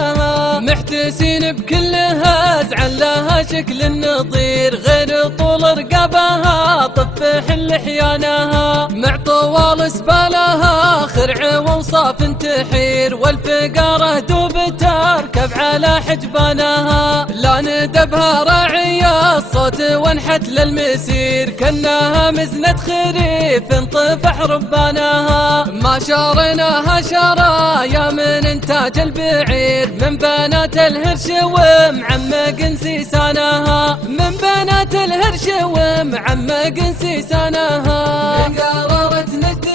لسانها، محتسين بكل هزع لها شكل نظير، غير طول رقبها طفح لحيانها، مع طوال سبالها خرع وانصاف تحير، والفقاره دوب تركب على حجبانها، لا ندبها راعية الصوت وانحت للمسير، كأنها مزنة خريف طفح ربانها، ما شارناها شرايا من انتاج البعير، من بنات الهرش ومعمق سيسانها، من بنات الهرش ومعمق سيسانها، من قرارة ند